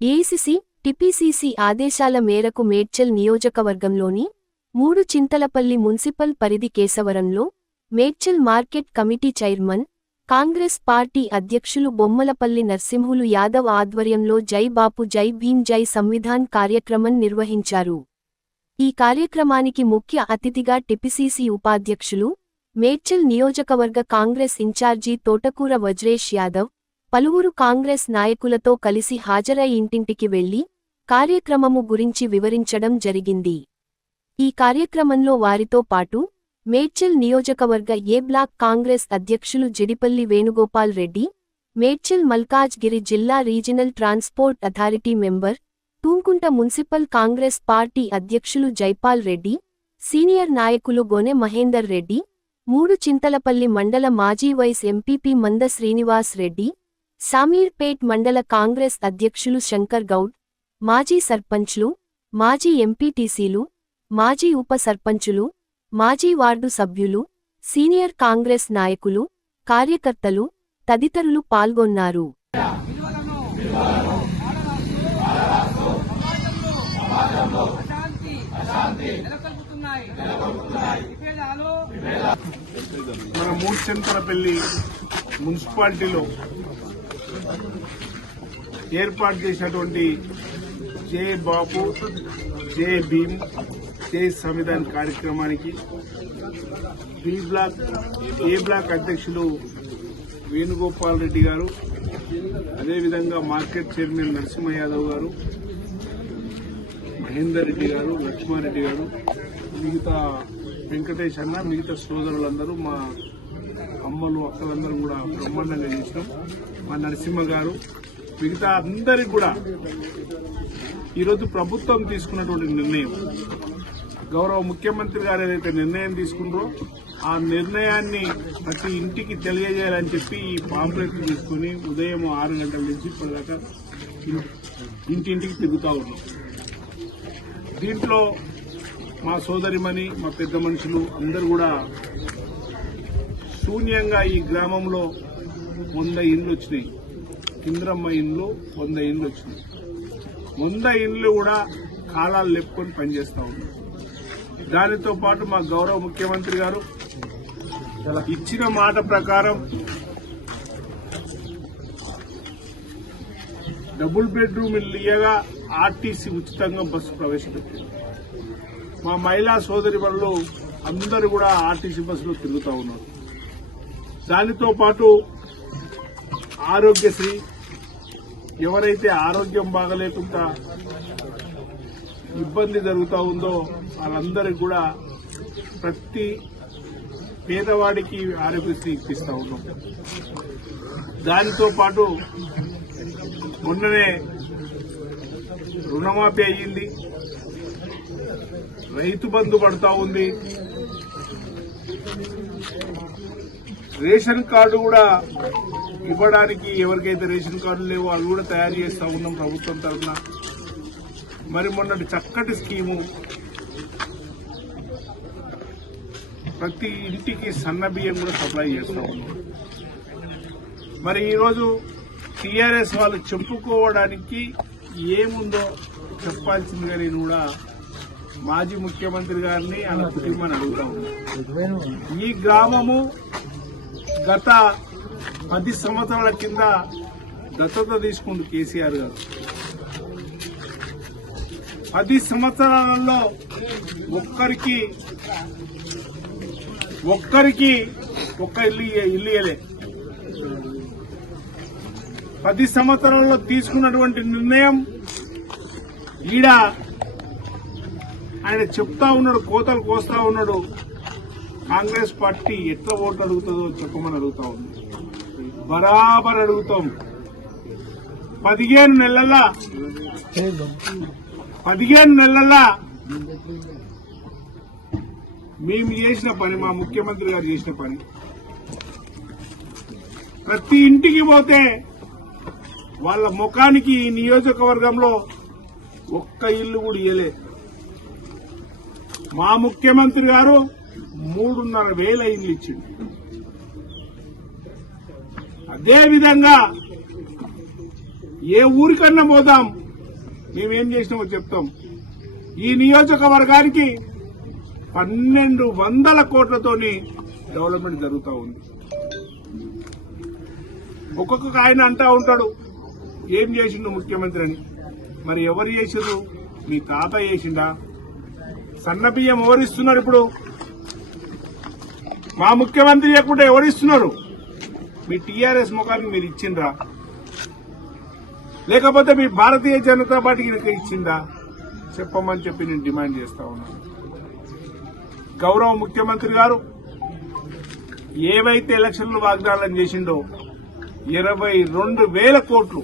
AICC, TPCC ఆదేశాల మేరకు మేడ్చల్ నియోజకవర్గంలోని 3 చింతలపల్లి మున్సిపల్ పరిధి కేశవరంలో Medchal market committee chairman, Congress party అధ్యక్షులు బొమ్మలపల్లి నర్సింహులు యాదవ్ ఆధ్వర్యంలో జై బాపు జై భీమ్ జై సంవిధాన్ కార్యక్రమం నిర్వహించారు. ఈ కార్యక్రమానికి ముఖ్య అతిథిగా టీపీసీసీ ఉపాధ్యక్షులు, మేడ్చల్ నియోజకవర్గ కాంగ్రెస్ ఇన్ఛార్జి తోటకూర వజ్రేష్ యాదవ్, పలువురు కాంగ్రెస్ నాయకులతో కలిసి హాజరై ఇంటింటికి వెళ్లి కార్యక్రమము గురించి వివరించడం జరిగింది. ఈ కార్యక్రమంలో వారితో పాటు మేడ్చల్ నియోజకవర్గ ఏ బ్లాక్ కాంగ్రెస్ అధ్యక్షులు జిడిపల్లి వేణుగోపాల్ రెడ్డి, మేడ్చల్ మల్కాజ్గిరి జిల్లా regional transport authority member, Thumkunta municipal Congress party అధ్యక్షులు జైపాల్ రెడ్డి, సీనియర్ నాయకులు గొనె మహేందర్ రెడ్డి, 3 చింతలపల్లి మండల మాజీ వైస్ ఎంపీపీ మంద శ్రీనివాస్ రెడ్డి, సామీర్పేట్ మండల కాంగ్రెస్ అధ్యక్షులు శంకర్ గౌడ్, మాజీ సర్పంచ్లు, మాజీ ఎంపీటీసీలు, మాజీ ఉప సర్పంచులు, మాజీ వార్డు సభ్యులు, సీనియర్ కాంగ్రెస్ నాయకులు, కార్యకర్తలు తదితరులు పాల్గొన్నారు. మన మూడుచింతలపల్లి మున్సిపాలిటీలో ఏర్పాటు చేసినటువంటి జై బాపు జై భీమ్ జై సంవిధాన్ కార్యక్రమానికి ఏ బ్లాక్ అధ్యక్షులు వేణుగోపాల్ రెడ్డి గారు, అదేవిధంగా మార్కెట్ చైర్మన్ నరసింహ యాదవ్ గారు, మహేందర్ రెడ్డి గారు, లక్ష్మారెడ్డి గారు, మిగతా వెంకటేష్ అన్న, మిగతా సోదరులందరూ, మా అమ్మలు అక్కలందరూ కూడా బ్రహ్మాండంగా చేసినాం. మా నరసింహ గారు, మిగతా అందరికి కూడా ఈరోజు ప్రభుత్వం తీసుకున్నటువంటి నిర్ణయం, గౌరవ ముఖ్యమంత్రి గారు ఏదైతే నిర్ణయం తీసుకున్నారో ఆ నిర్ణయాన్ని ప్రతి ఇంటికి తెలియజేయాలని చెప్పి ఈ పాంప్లెట్లు తీసుకుని ఉదయం 6 గంటల నుంచి ఇప్పటిదాకా ఇంటింటికి తిరుగుతూ ఉన్నాం. దీంట్లో మా సోదరిమణి, మా పెద్ద మనుషులు అందరూ కూడా శూన్యంగా ఈ గ్రామంలో 100 ఇండ్లు వచ్చినాయి. ఇంద్రమ్మ ఇండ్లు 100 ఇండ్లు వచ్చినాయి. 100 ఇండ్లు కూడా కాలాలు లేపుకొని పనిచేస్తా ఉన్నాయి. దానితో పాటు మా గౌరవ ముఖ్యమంత్రి గారు ఇచ్చిన మాట ప్రకారం డబుల్ బెడ్రూమ్ ఇల్లు ఇయ్యగా ఆర్టీసీ ఉచితంగా బస్సు ప్రవేశపెట్టింది. మా మహిళా సోదరి వాళ్ళు అందరూ కూడా ఆర్టీసీ బస్సులో తిరుగుతూ ఉన్నారు. దానితో పాటు ఆరోగ్యశ్రీ, ఎవరైతే ఆరోగ్యం బాగలేకుండా ఇబ్బంది జరుగుతూ ఉందో వాళ్ళందరికీ కూడా ప్రతి పేదవాడికి ఆరోగ్యశ్రీ ఇప్పిస్తూ ఉన్నాం. దానితో పాటు మొన్ననే రుణమాఫీ అయ్యింది, రైతు బంధు పడతా ఉంది, రేషన్ కార్డు కూడా ఇవ్వడానికి ఎవరికైతే రేషన్ కార్డులు లేవో అవి కూడా తయారు చేస్తా ఉన్నాం ప్రభుత్వం తరఫున. మరి మొన్నటి చక్కటి స్కీము, ప్రతి ఇంటికి సన్న బియ్యం కూడా సప్లై చేస్తా ఉన్నాం. మరి ఈరోజు టీఆర్ఎస్ వాళ్ళు చెప్పుకోవడానికి ఏముందో చెప్పాల్సిందిగా నేను కూడా మాజీ ముఖ్యమంత్రి గారిని, ఆయన కుటుంబాన్ని అడుగుతా ఉన్నాను. ఈ గ్రామము గత 10 సంవత్సరాల కింద దత్తత తీసుకుంటూ కేసీఆర్ గారు 10 సంవత్సరాలలో ఒక్కరికి ఒక్క ఇల్లు ఇయ్యలే. 10 సంవత్సరాల్లో తీసుకున్నటువంటి నిర్ణయం ఈడ ఆయన చెప్తా ఉన్నాడు, కోతలు కోస్తా ఉన్నాడు. కాంగ్రెస్ పార్టీ ఎట్లా ఓట్లు అడుగుతుందో చెప్పమని అడుగుతా ఉంది. బరాబర్ అడుగుతాం. 15 నెలల మేము చేసిన పని, మా ముఖ్యమంత్రి గారు చేసిన పని, ప్రతి ఇంటికి పోతే వాళ్ళ ముఖానికి ఈ నియోజకవర్గంలో ఒక్క ఇల్లు కూడా ఇయ్యలే. మా ముఖ్యమంత్రి గారు 3,500 ఇల్లు ఇచ్చింది. అదేవిధంగా ఏ ఊరికన్నా పోదాం మేమేం చేసినామో చెప్తాం. ఈ నియోజకవర్గానికి 1200 కోట్లతోని డెవలప్మెంట్ జరుగుతూ ఉంది. ఒక్కొక్క ఆయన అంటా ఉంటాడు ఏం చేసిండు ముఖ్యమంత్రి అని. మరి ఎవరు చేసిండ్రు? మీ తాత చేసిండా? సన్న బియ్యం ఎవరిస్తున్నారు? ఇప్పుడు మా ముఖ్యమంత్రి లేకుండా ఎవరిస్తున్నారు? మీ టీఆర్ఎస్ ముఖానికి మీరు ఇచ్చిండ్రా? లేకపోతే మీ భారతీయ జనతా పార్టీకి ఇచ్చిందా? చెప్పమని చెప్పి నేను డిమాండ్ చేస్తా ఉన్నాను. గౌరవ ముఖ్యమంత్రి గారు ఏవైతే ఎలక్షన్లు వాగ్దానం చేసిండో 22,000 కోట్లు